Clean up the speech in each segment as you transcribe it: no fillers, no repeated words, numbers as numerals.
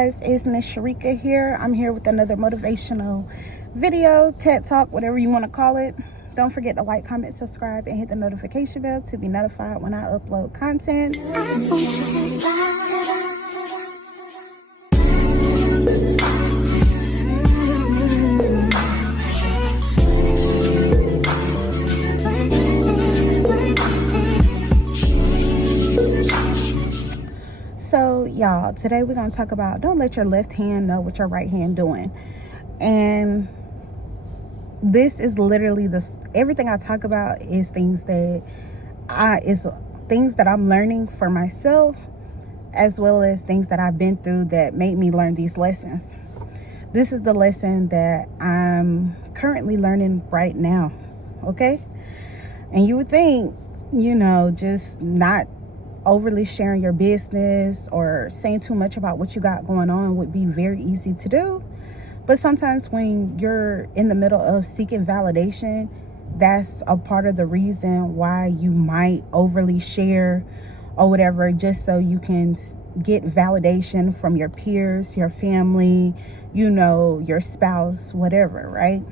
guys, it's Ms.Sherecka here. I'm here with another motivational video, TED Talk, whatever you want to call it. Don't forget to like, comment, subscribe, and hit the notification bell to be notified when I upload content. So y'all, today we're going to talk about don't let your left hand know what your right hand doing. And this is literally everything I talk about is things that I'm learning for myself, as well as things that I've been through that made me learn these lessons. This is the lesson that I'm currently learning right now. Okay? And you would think, just not overly sharing your business or saying too much about what you got going on would be very easy to do. But sometimes when you're in the middle of seeking validation, that's a part of the reason why you might overly share or whatever, just so you can get validation from your peers, your family, your spouse, whatever, right?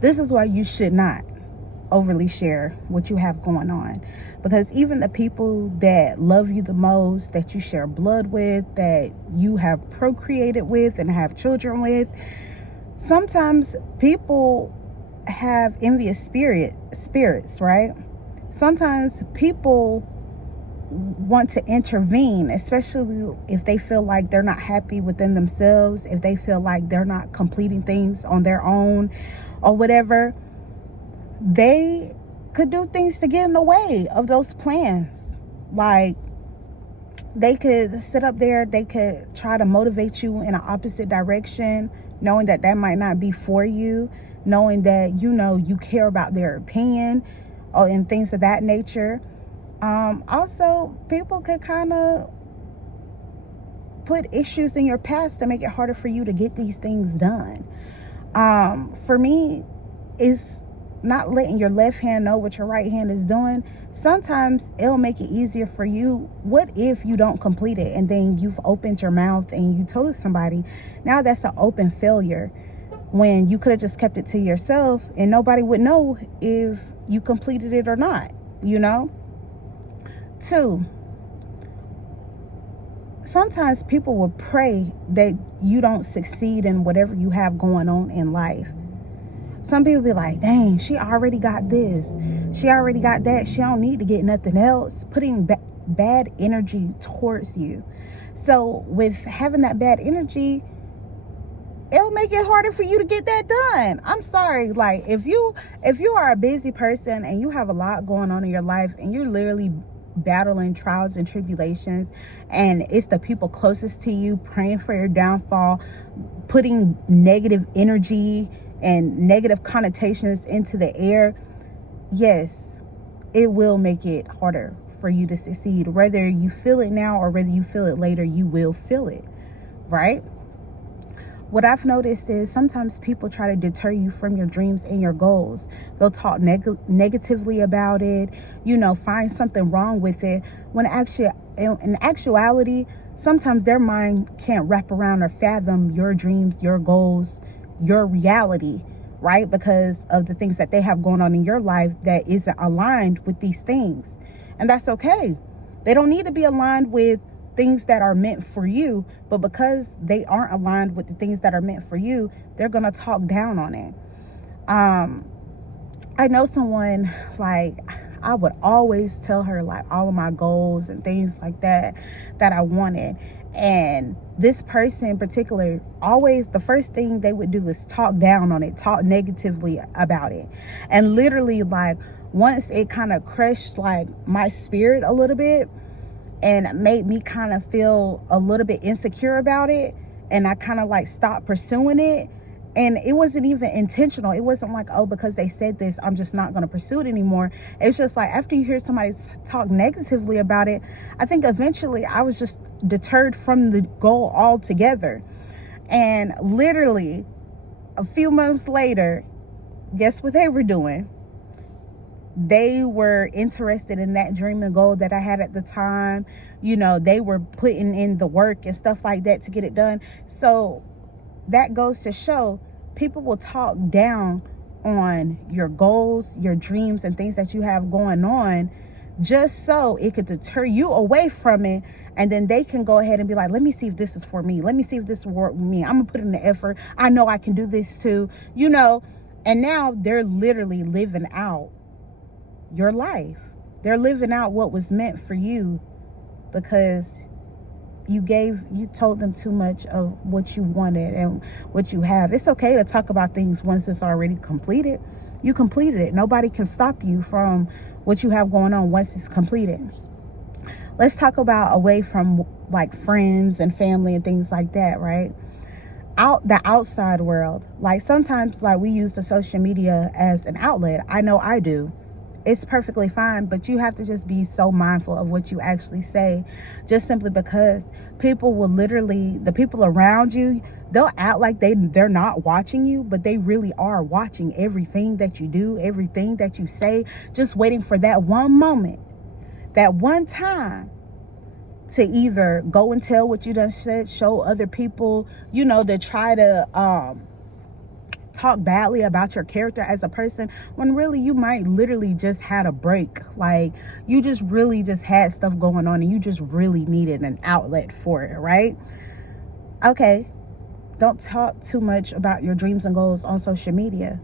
This is why you should not overly share what you have going on, because even the people that love you the most, that you share blood with, that you have procreated with and have children with, sometimes people have envious spirits, right? Sometimes people want to intervene, especially if they feel like they're not happy within themselves, if they feel like they're not completing things on their own or whatever. They could do things to get in the way of those plans. Like, they could sit up there, they could try to motivate you in an opposite direction, knowing that might not be for you, knowing that you care about their opinion and things of that nature. Also, people could kind of put issues in your past to make it harder for you to get these things done. For me, it's not letting your left hand know what your right hand is doing. Sometimes it'll make it easier for you. What if you don't complete it and then you've opened your mouth and you told somebody? Now that's an open failure, when you could have just kept it to yourself and nobody would know if you completed it or not. 2, sometimes people will pray that you don't succeed in whatever you have going on in life. Some people be like, dang, she already got this, she already got that, she don't need to get nothing else, putting bad energy towards you. So with having that bad energy, it'll make it harder for you to get that done. I'm sorry. Like, if you are a busy person and you have a lot going on in your life and you're literally battling trials and tribulations, and it's the people closest to you praying for your downfall, putting negative energy and negative connotations into the air, yes, it will make it harder for you to succeed. Whether you feel it now or whether you feel it later, you will feel it, right? What I've noticed is sometimes people try to deter you from your dreams and your goals. They'll talk negatively about it, find something wrong with it. When in actuality, sometimes their mind can't wrap around or fathom your dreams, your goals, your reality, right? Because of the things that they have going on in your life that isn't aligned with these things. And that's okay. They don't need to be aligned with things that are meant for you, but because they aren't aligned with the things that are meant for you, they're gonna talk down on it. I know someone, like, I would always tell her like all of my goals and things like that I wanted. And this person in particular, always the first thing they would do is talk down on it, talk negatively about it. And literally, like, once it kind of crushed like my spirit a little bit and made me kind of feel a little bit insecure about it, and I kind of like stopped pursuing it. And it wasn't even intentional. It wasn't like, oh, because they said this, I'm just not going to pursue it anymore. It's just like, after you hear somebody talk negatively about it, I think eventually I was just deterred from the goal altogether. And literally a few months later, guess what they were doing? they were interested in that dream and goal that I had at the time. You know, they were putting in the work and stuff like that to get it done. So that goes to show people will talk down on your goals, your dreams, and things that you have going on, just so it could deter you away from it. And then they can go ahead and be like, let me see if this is for me. Let me see if this will work with me. I'm gonna put in the effort. I know I can do this too, you know. And now they're literally living out your life. They're living out what was meant for you, because you told them too much of what you wanted and what you have. It's okay to talk about things once it's already completed. You completed it. Nobody can stop you from what you have going on once it's completed. Let's talk about away from like friends and family and things like that, right? The outside world. Like sometimes like we use the social media as an outlet. I know I do. It's perfectly fine, but you have to just be so mindful of what you actually say, just simply because people will literally, the people around you, they'll act like they're not watching you, but they really are watching everything that you do, everything that you say, just waiting for that one moment, that one time to either go and tell what you done said, show other people, you know, to try to talk badly about your character as a person, when really you might literally just had a break. Like you just really just had stuff going on and you just really needed an outlet for it, right? Okay, don't talk too much about your dreams and goals on social media.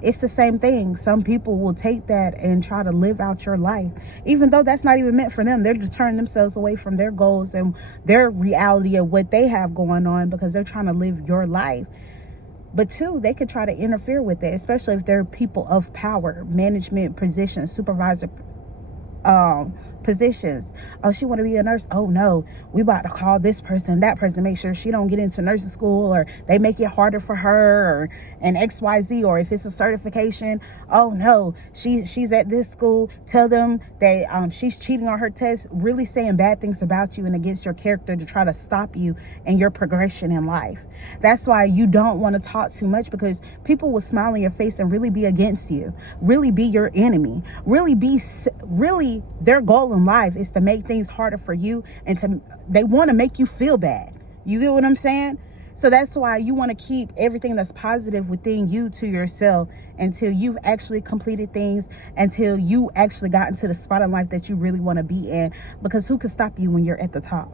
It's the same thing. Some people will take that and try to live out your life, even though that's not even meant for them. They're just turning themselves away from their goals and their reality of what they have going on because they're trying to live your life. But two, they could try to interfere with it, especially if they're people of power, management positions, supervisor positions. Oh, she want to be a nurse. Oh no, we about to call this person, that person, make sure she don't get into nursing school, or they make it harder for her, or an XYZ. Or if it's a certification, oh no, she's at this school, tell them that she's cheating on her test, really saying bad things about you and against your character to try to stop you and your progression in life. That's why you don't want to talk too much, because people will smile in your face and really be against you, really be your enemy, really their goal in life is to make things harder for you, and they want to make you feel bad. You get what I'm saying? So that's why you want to keep everything that's positive within you to yourself until you've actually completed things, until you actually got into the spot in life that you really want to be in. Because who can stop you when you're at the top?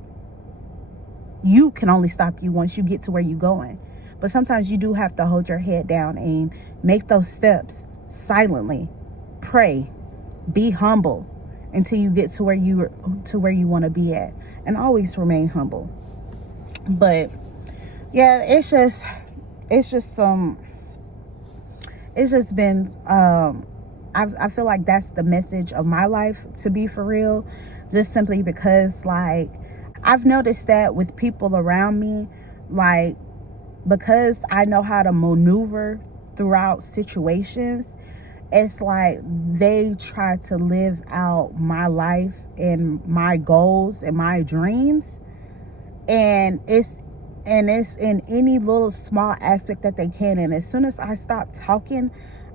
You can only stop you once you get to where you're going. But sometimes you do have to hold your head down and make those steps silently. Pray, be humble until you get to where you want to be at, and always remain humble. But yeah, it's just been I feel like that's the message of my life, to be for real, just simply because like I've noticed that with people around me, like, because I know how to maneuver throughout situations, it's like they try to live out my life and my goals and my dreams, and it's in any little small aspect that they can. And as soon as I stop talking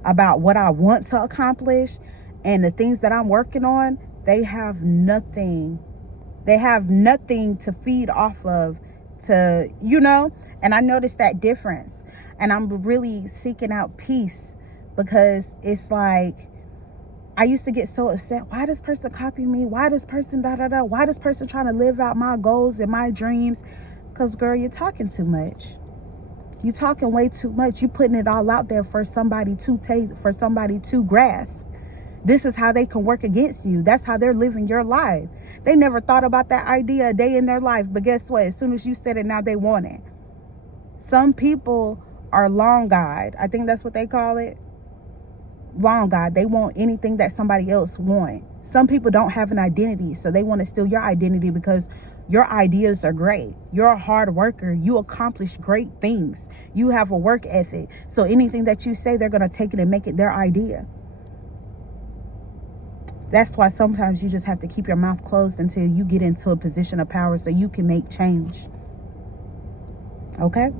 about what I want to accomplish and the things that I'm working on, they have nothing to feed off of, to, you know. And I noticed that difference, and I'm really seeking out peace, because it's like I used to get so upset. Why does person copy me? Why does person da-da-da? Why does person trying to live out my goals and my dreams? Because girl, you're talking too much. You talking way too much. You putting it all out there for somebody to take, for somebody to grasp. This is how they can work against you. That's how they're living your life. They never thought about that idea a day in their life. But guess what? As soon as you said it, now they want it. Some people are long-eyed. I think that's what they call it. Long-eyed. They want anything that somebody else wants. Some people don't have an identity, so they want to steal your identity because your ideas are great. You're a hard worker. You accomplish great things. You have a work ethic. So anything that you say, they're going to take it and make it their idea. That's why sometimes you just have to keep your mouth closed until you get into a position of power so you can make change. Okay?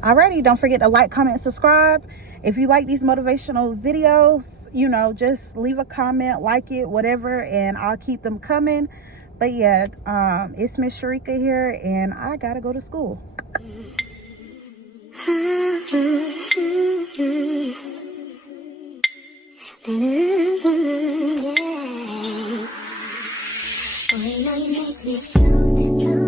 Alrighty, don't forget to like, comment, subscribe. If you like these motivational videos, you know, just leave a comment, like it, whatever, and I'll keep them coming. But yeah, it's Miss Sherecka here, and I gotta go to school. Yeah. Boy, now you make me float.